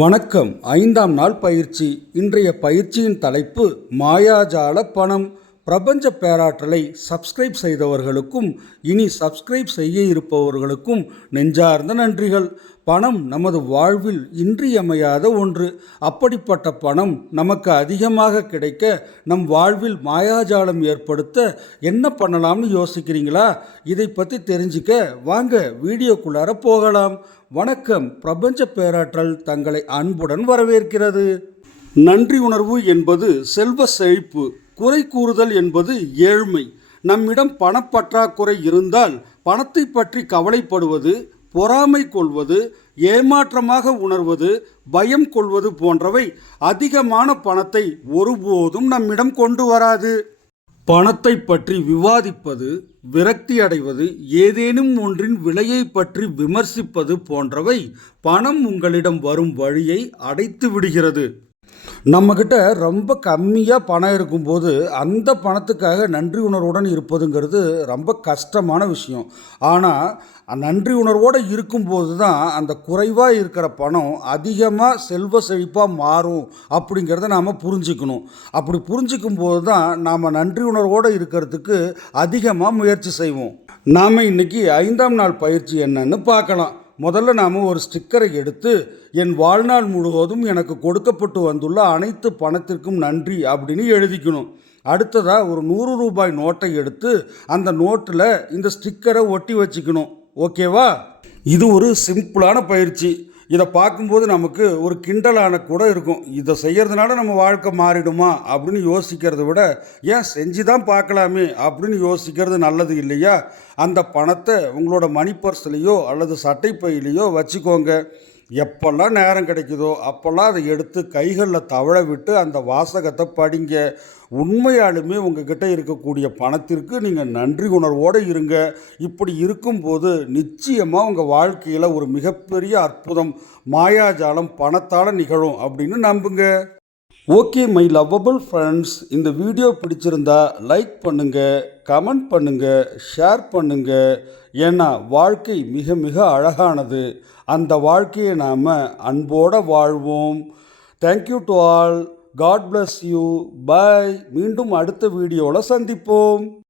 வணக்கம். 5ஆம் நாள் பயிற்சி. இன்றைய பயிற்சியின் தலைப்பு மாயாஜால பணம். பிரபஞ்ச பேராற்றலை சப்ஸ்கிரைப் செய்தவர்களுக்கும் இனி சப்ஸ்கிரைப் செய்ய இருப்பவர்களுக்கும் நெஞ்சார்ந்த நன்றிகள். பணம் நமது வாழ்வில் இன்றியமையாத ஒன்று. அப்படிப்பட்ட பணம் நமக்கு அதிகமாக கிடைக்க நம் வாழ்வில் மாயாஜாலம் ஏற்படுத்த என்ன பண்ணலாம்னு யோசிக்கிறீங்களா? இதை பற்றி தெரிஞ்சுக்க வாங்க வீடியோக்குள்ளார போகலாம். வணக்கம். பிரபஞ்ச பேராற்றல் தங்களை அன்புடன் வரவேற்கிறது. நன்றி உணர்வு என்பது செல்வ செழிப்பு. குறை கூறுதல் என்பது ஏழ்மை. நம்மிடம் பணப்பற்றாக்குறை இருந்தால் பணத்தை பற்றி கவலைப்படுவது, பொறாமை கொள்வது, ஏமாற்றமாக உணர்வது, பயம் கொள்வது போன்றவை அதிகமான பணத்தை ஒருபோதும் நம்மிடம் கொண்டு வராது. பணத்தை பற்றி விவாதிப்பது, விரக்தி அடைவது, ஏதேனும் ஒன்றின் விலையை பற்றி விமர்சிப்பது போன்றவை பணம் உங்களிடம் வரும் வழியை அடைத்து விடுகிறது. நம்மக்கிட்ட ரொம்ப கம்மியாக பணம் இருக்கும்போது அந்த பணத்துக்காக நன்றி உணர்வுடன் இருப்பதுங்கிறது ரொம்ப கஷ்டமான விஷயம். ஆனால் நன்றி உணர்வோடு இருக்கும்போது தான் அந்த குறைவாக இருக்கிற பணம் அதிகமாக செல்வ செழிப்பாக மாறும் அப்படிங்கிறத நாம் புரிஞ்சுக்கணும். அப்படி புரிஞ்சிக்கும் போது தான் நாம் நன்றி உணர்வோடு இருக்கிறதுக்கு அதிகமாக முயற்சி செய்வோம். நாம் இன்றைக்கி 5ஆம் நாள் பயிற்சி என்னன்னு பார்க்கலாம். முதல்ல நாம் ஒரு ஸ்டிக்கரை எடுத்து என் வாழ்நாள் முழுவதும் எனக்கு கொடுக்கப்பட்டு வந்துள்ள அனைத்து பணத்திற்கும் நன்றி அப்படின்னு எழுதிக்கணும். அடுத்ததாக ஒரு 100 ரூபாய் நோட்டை எடுத்து அந்த நோட்டில் இந்த ஸ்டிக்கரை ஒட்டி வச்சுக்கணும். ஓகேவா? இது ஒரு சிம்பிளான பயிற்சி. இதை பார்க்கும்போது நமக்கு ஒரு கிண்டலான கூட இருக்கும். இதை செய்கிறதுனால நம்ம வாழ்க்கை மாறிடுமா அப்படின்னு யோசிக்கிறத விட ஏன் செஞ்சு தான் பார்க்கலாமே அப்படின்னு யோசிக்கிறது நல்லது இல்லையா? அந்த பணத்தை உங்களோட மணி பர்ஸ்லேயோ அல்லது சட்டை பையிலையோ வச்சுக்கோங்க. எப்பெல்லாம் நேரம் கிடைக்குதோ அப்போல்லாம் அதை எடுத்து கைகளில் தவழ விட்டு அந்த வாசகத்தை படிங்க. உண்மையாலுமே உங்ககிட்ட இருக்கக்கூடிய பணத்திற்கு நீங்கள் நன்றி உணர்வோடு இருங்க. இப்படி இருக்கும்போது நிச்சயமாக உங்கள் வாழ்க்கையில் ஒரு மிகப்பெரிய அற்புதம், மாயாஜாலம் பணத்தால் நிகழும் அப்படின்னு நம்புங்க. ஓகே மை லவ்வபிள் ஃப்ரெண்ட்ஸ், இந்த வீடியோ பிடிச்சிருந்தா லைக் பண்ணுங்கள், கமெண்ட் பண்ணுங்கள், ஷேர் பண்ணுங்கள். ஏன்னா வாழ்க்கை மிக மிக அழகானது. அந்த வாழ்க்கையை நாம் அன்போடு வாழ்வோம். Thank you to all. God bless you. Bye. மீண்டும் அடுத்த வீடியோவில் சந்திப்போம்.